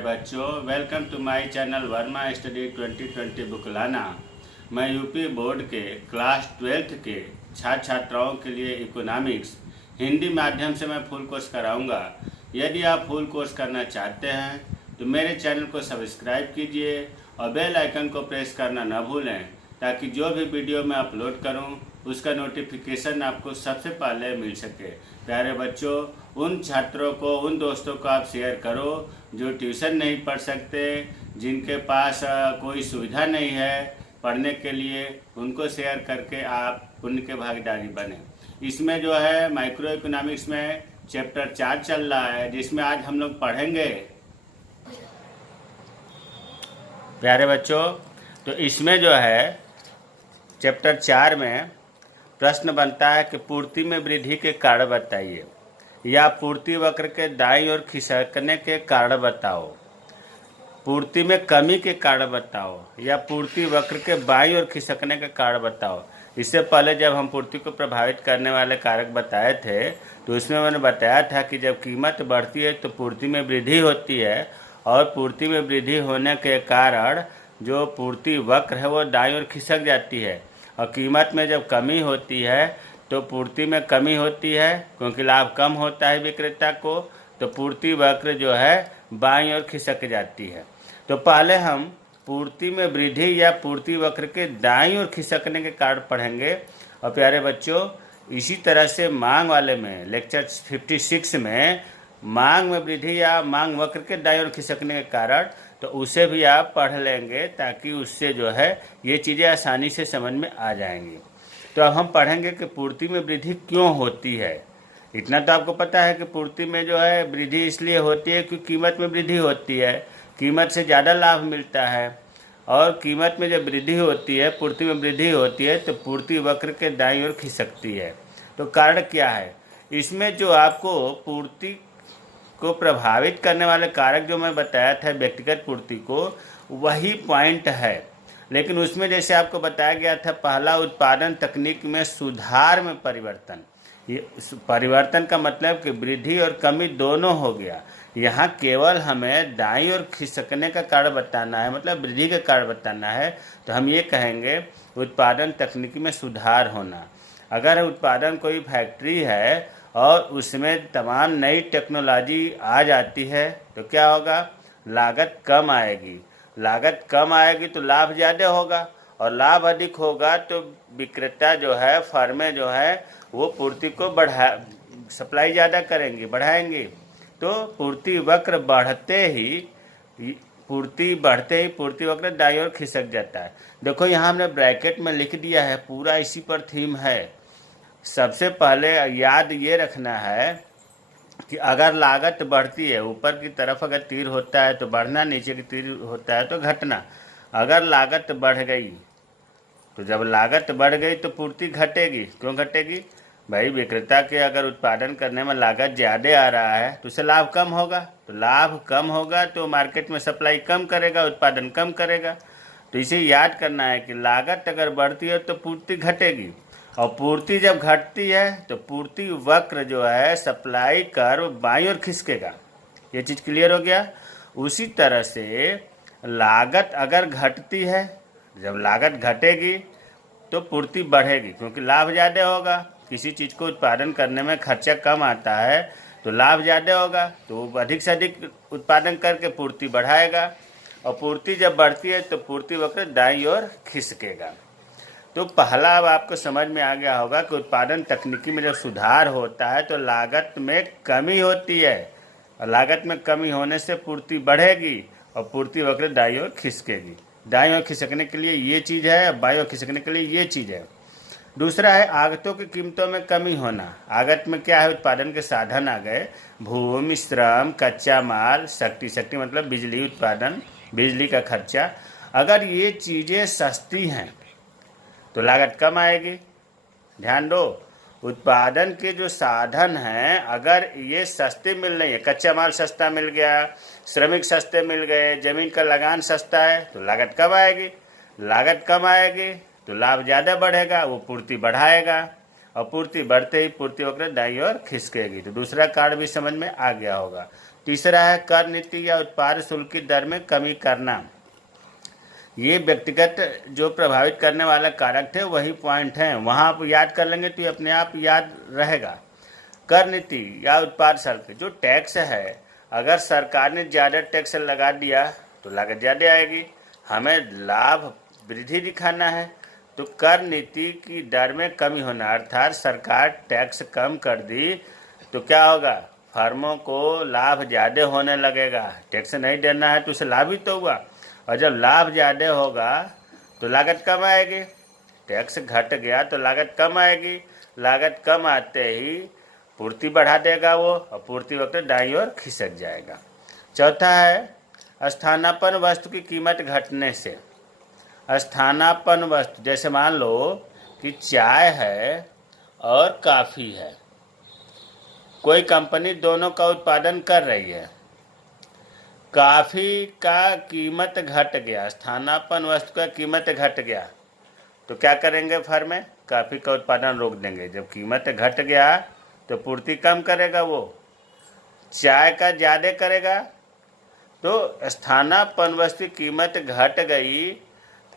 बच्चों, welcome to my channel Verma study 2020 बुकलाना। मैं यूपी बोर्ड के क्लास 12th के छात्र छात्राओं के लिए इकोनॉमिक्स हिंदी माध्यम से मैं फुल कोर्स कराऊंगा। यदि आप फुल कोर्स करना चाहते हैं तो मेरे चैनल को सब्सक्राइब कीजिए और बेल आइकन को प्रेस करना न भूलें, ताकि जो भी वीडियो मैं अपलोड करूं उसका नोटिफिकेशन आपको सबसे पहले मिल सके। प्यारे बच्चों, उन छात्रों को, उन दोस्तों को आप शेयर करो जो ट्यूशन नहीं पढ़ सकते, जिनके पास कोई सुविधा नहीं है पढ़ने के लिए, उनको शेयर करके आप उनके भागीदारी बने। इसमें जो है माइक्रो इकोनॉमिक्स में चैप्टर 4 चल रहा है, जिसमें आज हम लोग पढ़ेंगे। प्यारे बच्चों, तो इसमें जो है चैप्टर 4 में प्रश्न बनता है कि पूर्ति में वृद्धि के कारण बताइए, या पूर्ति वक्र के दाईं ओर खिसकने के कारण बताओ। पूर्ति में कमी के कारण बताओ, या पूर्ति वक्र के बाईं ओर खिसकने के कारण बताओ। इससे पहले जब हम पूर्ति को प्रभावित करने वाले कारक बताए थे तो उसमें मैंने बताया था कि जब कीमत बढ़ती है तो पूर्ति में वृद्धि होती है, और पूर्ति में वृद्धि होने के कारण जो पूर्ति वक्र है वो दाईं ओर खिसक जाती है, और कीमत में जब कमी होती है तो पूर्ति में कमी होती है, क्योंकि लाभ कम होता है विक्रेता को, तो पूर्ति वक्र जो है बाईं ओर खिसक जाती है। तो पहले हम पूर्ति में वृद्धि या पूर्ति वक्र के दाईं ओर खिसकने के कारण पढ़ेंगे। और प्यारे बच्चों, इसी तरह से मांग वाले में लेक्चर 56 में मांग में वृद्धि या मांग वक्र के दाईं ओर खिसकने के कारण, तो उसे भी आप पढ़ लेंगे, ताकि उससे जो है ये चीज़ें आसानी से समझ में आ जाएंगी। तो अब हम पढ़ेंगे कि पूर्ति में वृद्धि क्यों होती है। इतना तो आपको पता है कि पूर्ति में जो है वृद्धि इसलिए होती है क्योंकि कीमत में वृद्धि होती है, कीमत से ज़्यादा लाभ मिलता है, और कीमत में जब वृद्धि होती है, पूर्ति में वृद्धि होती है, तो पूर्ति वक्र के दाईं ओर खिसकती है। तो कारण क्या है इसमें? जो आपको पूर्ति को प्रभावित करने वाले कारक जो मैं बताया था व्यक्तिगत पूर्ति को, वही पॉइंट है। लेकिन उसमें जैसे आपको बताया गया था, पहला उत्पादन तकनीक में सुधार में परिवर्तन। ये परिवर्तन का मतलब कि वृद्धि और कमी दोनों हो गया। यहाँ केवल हमें दाईं ओर खिसकने का कारण बताना है, मतलब वृद्धि का कारण बताना है। तो हम ये कहेंगे उत्पादन तकनीक में सुधार होना। अगर उत्पादन कोई फैक्ट्री है और उसमें तमाम नई टेक्नोलॉजी आ जाती है तो क्या होगा? लागत कम आएगी। लागत कम आएगी तो लाभ ज़्यादा होगा, और लाभ अधिक होगा तो विक्रेता जो है, फर्में जो है, वो पूर्ति को सप्लाई ज़्यादा करेंगी, बढ़ाएंगी। तो पूर्ति वक्र बढ़ते ही पूर्ति वक्र दाईं ओर खिसक जाता है। देखो यहाँ हमने ब्रैकेट में लिख दिया है, पूरा इसी पर थीम है। सबसे पहले याद ये रखना है कि अगर लागत बढ़ती है, ऊपर की तरफ अगर तीर होता है तो बढ़ना, नीचे की तीर होता है तो घटना। अगर लागत बढ़ गई तो जब लागत बढ़ गई तो पूर्ति घटेगी। क्यों घटेगी भाई? विक्रेता के अगर उत्पादन करने में लागत ज़्यादा आ रहा है तो उसे लाभ कम होगा, तो लाभ कम होगा तो मार्केट में सप्लाई कम करेगा, उत्पादन कम करेगा। तो इसे याद करना है कि लागत अगर बढ़ती है तो पूर्ति घटेगी, और पूर्ति जब घटती है तो पूर्ति वक्र जो है, सप्लाई कर्व बाईं ओर खिसकेगा। ये चीज़ क्लियर हो गया। उसी तरह से लागत अगर घटती है, जब लागत घटेगी तो पूर्ति बढ़ेगी, क्योंकि लाभ ज़्यादा होगा। किसी चीज़ को उत्पादन करने में खर्चा कम आता है तो लाभ ज़्यादा होगा, तो वो अधिक से अधिक उत्पादन करके पूर्ति बढ़ाएगा, और पूर्ति जब बढ़ती है तो पूर्ति वक्र दाईं ओर खिसकेगा। तो पहला अब आपको समझ में आ गया होगा कि उत्पादन तकनीकी में जब सुधार होता है तो लागत में कमी होती है, और लागत में कमी होने से पूर्ति बढ़ेगी और पूर्ति वक्र दाईं ओर खिसकेगी। दाईं ओर खिसकने के लिए ये चीज़ है, बाईं ओर खिसकने के लिए ये चीज़ है। दूसरा है आगतों की कीमतों में कमी होना। आगत में क्या है? उत्पादन के साधन आ गए, भूमि, श्रम, कच्चा माल, शक्ति मतलब बिजली उत्पादन, बिजली का खर्चा। अगर ये चीज़ें सस्ती हैं तो लागत कम आएगी। ध्यान दो, उत्पादन के जो साधन हैं अगर ये सस्ते मिल रही है, कच्चा माल सस्ता मिल गया, श्रमिक सस्ते मिल गए, जमीन का लगान सस्ता है, तो लागत कम आएगी। लागत कम आएगी तो लाभ ज़्यादा बढ़ेगा, वो पूर्ति बढ़ाएगा, और पूर्ति बढ़ते ही पूर्ति वक्र दाईं ओर खिसकेगी। तो दूसरा कार्ड भी समझ में आ गया होगा। तीसरा है कर नीति या उत्पाद शुल्क की दर में कमी करना। ये व्यक्तिगत जो प्रभावित करने वाला कारक थे वही पॉइंट हैं, वहाँ आप याद कर लेंगे तो ये अपने आप याद रहेगा। कर नीति या उत्पाद शुल्क, जो टैक्स है, अगर सरकार ने ज़्यादा टैक्स लगा दिया तो लागत ज़्यादा आएगी। हमें लाभ वृद्धि दिखाना है तो कर नीति की दर में कमी होना, अर्थात सरकार टैक्स कम कर दी तो क्या होगा, फर्मों को लाभ ज़्यादा होने लगेगा। टैक्स नहीं देना है तो उसे लाभ ही तो हुआ, और जब लाभ ज़्यादा होगा तो लागत कम आएगी। टैक्स घट गया तो लागत कम आएगी, लागत कम आते ही पूर्ति बढ़ा देगा वो, और पूर्ति वक्त दाईं ओर खिसक जाएगा। चौथा है स्थानापन्न वस्तु की कीमत घटने से। स्थानापन्न वस्तु, जैसे मान लो कि चाय है और कॉफ़ी है, कोई कंपनी दोनों का उत्पादन कर रही है, कॉफ़ी का कीमत घट गया, स्थानापन्न वस्तु का कीमत घट गया, तो क्या करेंगे फर्म में, कॉफ़ी का उत्पादन रोक देंगे। जब कीमत घट गया तो पूर्ति कम करेगा वो, चाय का ज़्यादा करेगा। तो स्थानापन्न वस्तु की कीमत घट गई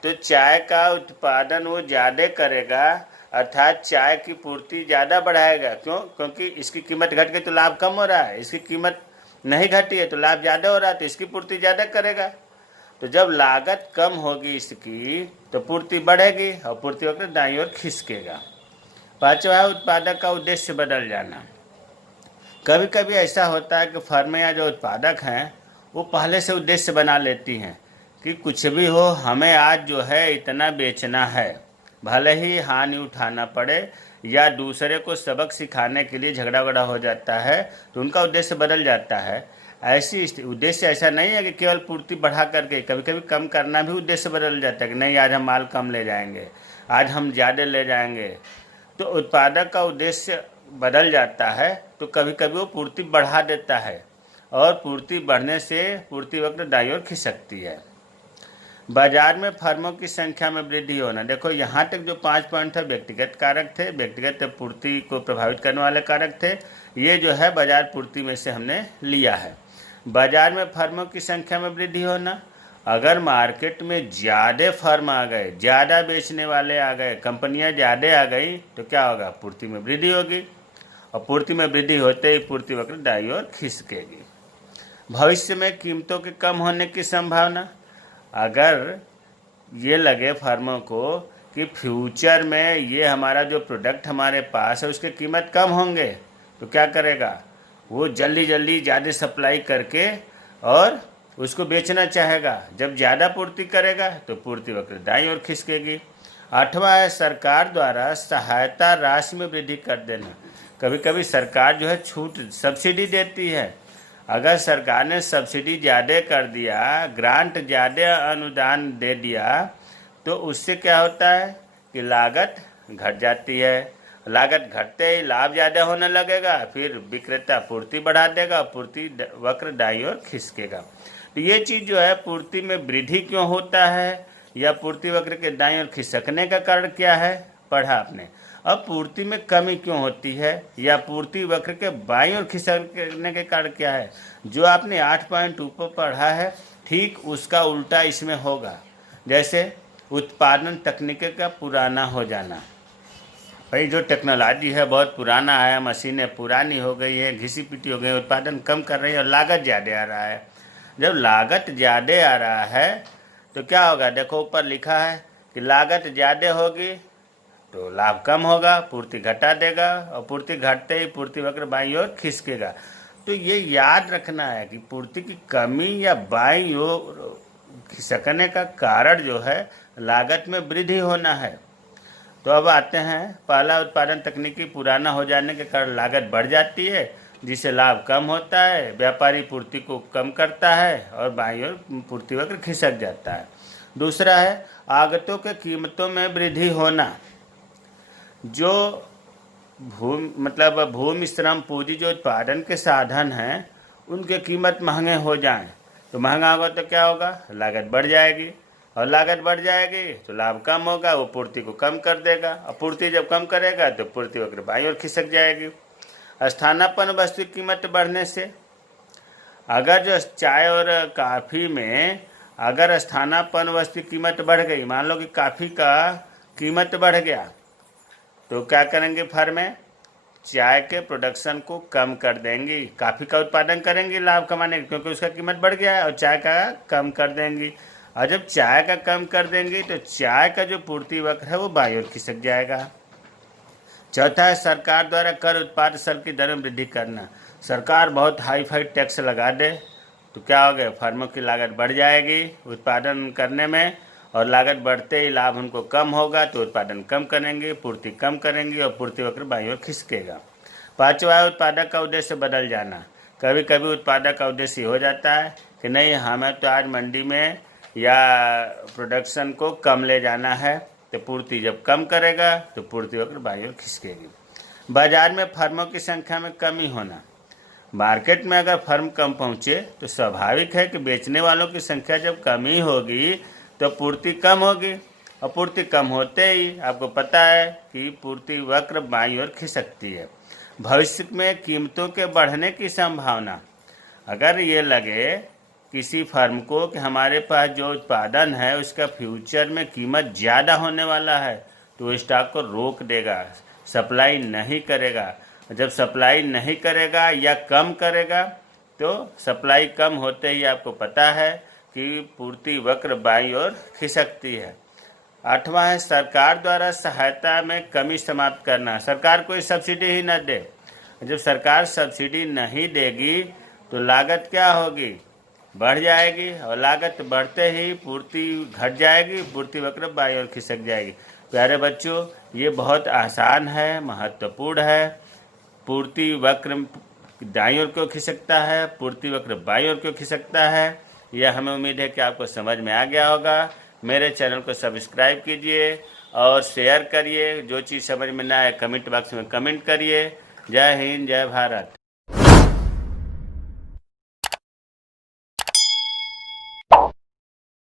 तो चाय का उत्पादन वो ज़्यादा करेगा, अर्थात चाय की पूर्ति ज़्यादा बढ़ाएगा। क्यों? क्योंकि इसकी कीमत घट गई तो लाभ कम हो रहा है, इसकी कीमत नहीं घटी है तो लाभ ज़्यादा हो रहा है, तो इसकी पूर्ति ज़्यादा करेगा। तो जब लागत कम होगी इसकी तो पूर्ति बढ़ेगी और पूर्ति वक्त दाईं ओर खिसकेगा। पांचवा है उत्पादक का उद्देश्य बदल जाना। कभी कभी ऐसा होता है कि फर्में या जो उत्पादक हैं वो पहले से उद्देश्य बना लेती हैं कि कुछ भी हो हमें आज जो है इतना बेचना है, भले ही हानि उठाना पड़े या दूसरे को सबक सिखाने के लिए झगड़ा वगड़ा हो जाता है तो उनका उद्देश्य बदल जाता है। ऐसी उद्देश्य ऐसा नहीं है कि केवल पूर्ति बढ़ा करके, कभी कभी कम करना भी उद्देश्य बदल जाता है कि नहीं आज हम माल कम ले जाएंगे, आज हम ज़्यादा ले जाएंगे। तो उत्पादक का उद्देश्य बदल जाता है तो कभी कभी वो पूर्ति बढ़ा देता है, और पूर्ति बढ़ने से पूर्ति वक्त दाईं ओर खिसकती है। बाजार में फर्मों की संख्या में वृद्धि होना। देखो यहाँ तक जो 5 पॉइंट थे व्यक्तिगत कारक थे, व्यक्तिगत पूर्ति को प्रभावित करने वाले कारक थे। ये जो है बाजार पूर्ति में से हमने लिया है। बाजार में फर्मों की संख्या में वृद्धि होना, अगर मार्केट में ज़्यादा फर्म आ गए, ज़्यादा बेचने वाले आ गए, कंपनियां ज़्यादा आ गई तो क्या होगा, पूर्ति में वृद्धि होगी, और पूर्ति में वृद्धि होते ही पूर्ति वक्र दाईं ओर खिसकेगी। भविष्य में कीमतों के कम होने की संभावना, अगर ये लगे फर्मों को कि फ्यूचर में ये हमारा जो प्रोडक्ट हमारे पास है उसके कीमत कम होंगे तो क्या करेगा, वो जल्दी जल्दी ज़्यादा सप्लाई करके और उसको बेचना चाहेगा। जब ज़्यादा पूर्ति करेगा तो पूर्ति वक्र दाईं ओर खिसकेगी। आठवां है सरकार द्वारा सहायता राशि में वृद्धि कर देना। कभी कभी सरकार जो है छूट सब्सिडी देती है, अगर सरकार ने सब्सिडी ज़्यादा कर दिया, ग्रांट ज़्यादा अनुदान दे दिया तो उससे क्या होता है कि लागत घट जाती है। लागत घटते ही लाभ ज़्यादा होने लगेगा, फिर विक्रेता पूर्ति बढ़ा देगा, पूर्ति वक्र दाईं ओर खिसकेगा। तो ये चीज़ जो है पूर्ति में वृद्धि क्यों होता है या पूर्ति वक्र के दाईं ओर खिसकने का कारण क्या है, पढ़ा आपने। अब पूर्ति में कमी क्यों होती है या पूर्ति वक्र के बाईं ओर खिसकने के कारण क्या है, जो आपने 8 पॉइंट ऊपर पढ़ा है ठीक उसका उल्टा इसमें होगा। जैसे उत्पादन तकनीक का पुराना हो जाना, भाई जो टेक्नोलॉजी है बहुत पुराना है, मशीनें पुरानी हो गई है, घिसी पिटी हो गई, उत्पादन कम कर रही है और लागत ज़्यादा आ रहा है। जब लागत ज़्यादा आ रहा है तो क्या होगा, देखो ऊपर लिखा है कि लागत ज़्यादा होगी तो लाभ कम होगा, पूर्ति घटा देगा, और पूर्ति घटते ही पूर्ति वक्र बाईं ओर खिसकेगा। तो ये याद रखना है कि पूर्ति की कमी या बाईं ओर खिसकने का कारण जो है लागत में वृद्धि होना है। तो अब आते हैं, पहला उत्पादन तकनीकी पुराना हो जाने के कारण लागत बढ़ जाती है जिससे लाभ कम होता है, व्यापारी पूर्ति को कम करता है और बाईं ओर पूर्ति वक्र खिसक जाता है। दूसरा है आगतों के कीमतों में वृद्धि होना। जो भूमि श्रम पूंजी जो उत्पादन के साधन हैं उनके कीमत महंगे हो जाएं तो महंगा होगा तो क्या होगा, लागत बढ़ जाएगी, और लागत बढ़ जाएगी तो लाभ कम होगा, वो पूर्ति को कम कर देगा, और पूर्ति जब कम करेगा तो पूर्ति वक्र बाईं ओर खिसक जाएगी। स्थानापन्न वस्तु की कीमत बढ़ने से, अगर जो चाय और कॉफ़ी में अगर स्थानापन्न वस्तु की कीमत बढ़ गई, मान लो कि कॉफ़ी का कीमत बढ़ गया, तो क्या करेंगे फर्में? चाय के प्रोडक्शन को कम कर देंगी, कॉफ़ी का उत्पादन करेंगी लाभ कमाने के, क्योंकि उसका कीमत बढ़ गया है, और चाय का कम कर देंगी। और जब चाय का कम कर देंगी तो चाय का जो पूर्ति वक्र है वो बाईं ओर खिसक जाएगा। चौथा है सरकार द्वारा कर उत्पाद शुल्क की दर में वृद्धि करना। सरकार बहुत हाई फाई टैक्स लगा दे तो क्या हो गया? फर्मों की लागत बढ़ जाएगी उत्पादन करने में, और लागत बढ़ते ही लाभ उनको कम होगा तो उत्पादन कम करेंगे, पूर्ति कम करेंगी और पूर्ति वक्र बाईं ओर खिसकेगा। पांचवा है उत्पादक का उद्देश्य बदल जाना। कभी कभी उत्पादक का उद्देश्य हो जाता है कि नहीं, हमें तो आज मंडी में या प्रोडक्शन को कम ले जाना है, तो पूर्ति जब कम करेगा तो पूर्ति वक्र बाईं ओर खिसकेगी। बाजार में फर्मों की संख्या में कमी होना। मार्केट में अगर फर्म कम पहुँचे तो स्वाभाविक है कि बेचने वालों की संख्या जब कमी होगी तो पूर्ति कम होगी, और पूर्ति कम होते ही आपको पता है कि पूर्ति वक्र बाईं ओर खिसकती है। भविष्य में कीमतों के बढ़ने की संभावना। अगर ये लगे किसी फर्म को कि हमारे पास जो उत्पादन है उसका फ्यूचर में कीमत ज़्यादा होने वाला है, तो वो स्टॉक को रोक देगा, सप्लाई नहीं करेगा। जब सप्लाई नहीं करेगा या कम करेगा तो सप्लाई कम होते ही आपको पता है कि पूर्ति वक्र बाईं ओर खिसकती है। आठवां है सरकार द्वारा सहायता में कमी समाप्त करना। सरकार कोई सब्सिडी ही न दे। जब सरकार सब्सिडी नहीं देगी तो लागत क्या होगी? बढ़ जाएगी, और लागत बढ़ते ही पूर्ति घट जाएगी, पूर्ति वक्र बाईं ओर खिसक जाएगी। प्यारे बच्चों, ये बहुत आसान है, महत्वपूर्ण है। पूर्ति वक्र दाईं ओर क्यों खिसकता है, पूर्ति वक्र बाईं ओर क्यों खिसकता है, यह हमें उम्मीद है कि आपको समझ में आ गया होगा। मेरे चैनल को सब्सक्राइब कीजिए और शेयर करिए। जो चीज़ समझ में ना आए कमेंट बॉक्स में कमेंट करिए। जय हिंद, जय भारत।